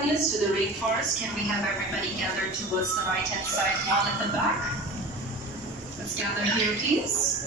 companions to the rainforest. Can we have everybody gather towards the right-hand side wall at the back? Let's gather here, please.